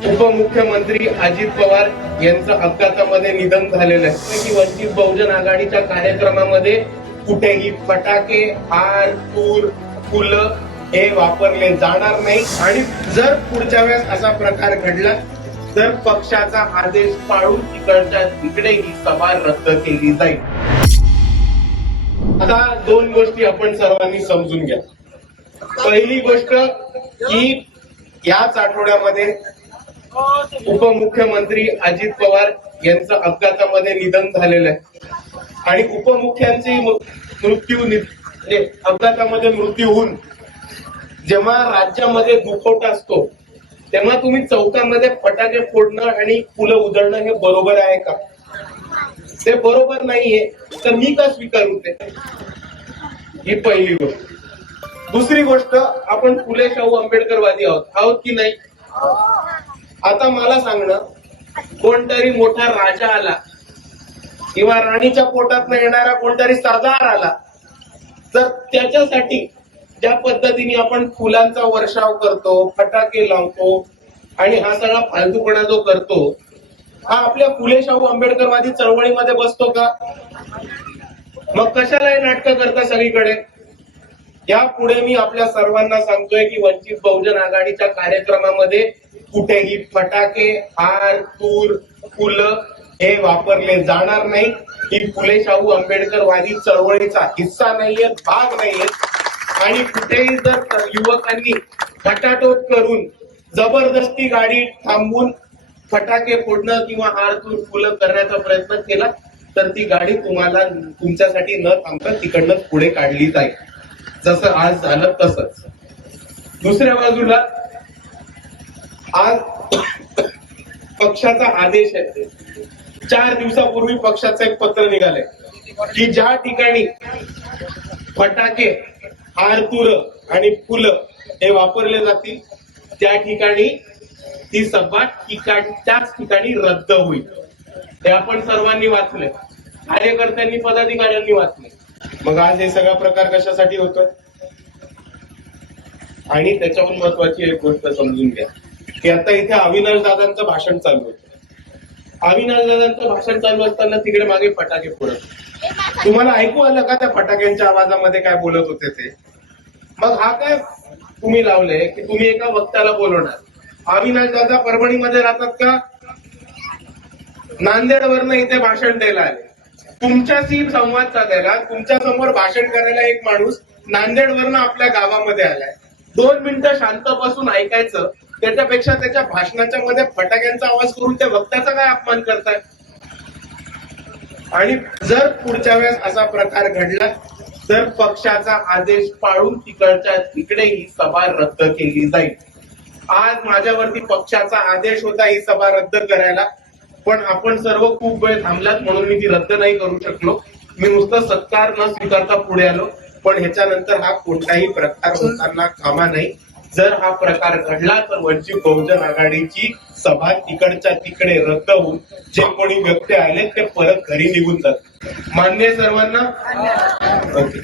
उपमुख्यमंत्री अजित पवार यांचं अपघातामध्ये निधन झालेलं आहे की वंचित बहुजन आघाडीच्या कार्यक्रमामध्ये कुठेही फटाके, हार, तूर, फुलं हे वापरले जाणार नाही आणि जर पुढच्या वेळेस असा प्रकार घडला तर पक्षाचा आदेश पाळून तिकडच्या तिकडे ही सभा रद्द केली जाईल. आता दोन गोष्टी आपण सर्वांनी समजून घ्या. पहिली गोष्ट की याच आठवड्यामध्ये उपमुख्यमंत्री अजित पवार यांचं अपघातामध्ये निधन झालेलं आहे आणि उपमुख्यांचे अपघातामध्ये मृत्यू होऊन जेव्हा राज्यामध्ये दुखवटा असतो तेव्हा तुम्ही चौकामध्ये फटाके फोडणं आणि फुलं उधळणं हे बरोबर आहे का? ते बरोबर नाहीये. तर मी का स्वीकारू ते? ही पहिली गोष्ट. दुसरी गोष्ट, आपण फुले शाहू आंबेडकरवादी आहोत की नाही? आता मला सांगणं, कोणतरी मोठा राजा आला किंवा राणीच्या पोटात येणारा कोणतरी सरदार आला तर त्याच्यासाठी ज्या पद्धतीने आपण फुलांचा वर्षाव करतो, फटाके लावतो आणि हा सगळा फालतूपणा जो करतो, हा आपल्या फुले शाहू आंबेडकरवादी चळवळीमध्ये बसतो का? मग कशाला हे नाटकं करता सगळीकडे? यापुढे मी आपल्या सर्वांना सांगतोय की वंचित बहुजन आघाडीच्या कार्यक्रमामध्ये कुठेही फटाके, हार, तूर, फुलं हे वापरले जाणार नाही. ही फुले शाहू आंबेडकरवादी चळवळीचा हिस्सा नाहीये, भाग नाहीये आणि कुठेही जर युवकांनी खटाटोप करून जबरदस्ती गाडी थांबवून फटाके फोडणं किंवा हार, तूर, फुलं करण्याचा प्रयत्न केला तर ती गाडी तुम्हाला तुमच्यासाठी न थांबता तिकडनं पुढे काढली जाईल, जसं आज झालं तसंच. दुसऱ्या बाजूला आज पक्षाचा आदेश आहे. 4 दिवसापूर्वी पक्षाचं एक पत्र निघालंय की ज्या ठिकाणी फटाके, हार, तूर आणि फुलं हे वापरले जातील त्या ठिकाणी ती सभा त्याच ठिकाणी रद्द होईल. हे आपण सर्वांनी वाचलंय, कार्यकर्त्यांनी, पदाधिकाऱ्यांनी वाचले. मग आज हे सगळा प्रकार कशासाठी होतोय? आणि त्याच्याहून महत्वाची एक गोष्ट समजून घ्या की आता इथे अविनाश दादांचं भाषण चालू होतं. अविनाश दादांचं भाषण चालू असताना तिकडे मागे फटाके फोडत. तुम्हाला ऐकू आलं का त्या फटाक्यांच्या आवाजामध्ये काय बोलत होते ते? मग हा काय तुम्ही लावलंय की तुम्ही एका वक्त्याला बोलवणार? अविनाश दादा परभणीमध्ये राहतात का? नांदेडवरनं इथे भाषण द्यायला आले. तुमच्याशी संवाद साधायला, तुमच्या समोर भाषण करायला एक माणूस नांदेडवरनं आपल्या गावामध्ये आलाय. 2 मिनिटं शांत बसून ऐकायचं, त्याच्यापेक्षा त्याच्या भाषणाच्या मध्ये फटाक्यांचा आवाज करून त्या वक्त्याचा काय अपमान करताय? आणि जर पुढच्या वेळेस असा प्रकार घडला तर पक्षाचा आदेश पाळून तिकडच्या तिकडे ही सभा रद्द केली जाईल. आज माझ्यावरती पक्षाचा आदेश होता ही सभा रद्द करायला, पण आपण सर्व खूप वेळ थांबलात म्हणून मी ती रद्द नाही करू शकलो. मी नुसतं सत्कार न स्वीकारता पुढे आलो. पण ह्याच्यानंतर हा कोणताही प्रकार होताना कामा नाही. जर हा प्रकार घडला तर वंचित बहुजन आघाडीची सभा तिकडच्या तिकडे रद्द होऊन जे कोणी व्यक्ती आले ते परत घरी निघून जातात. मान्य सर्वांना? ओके.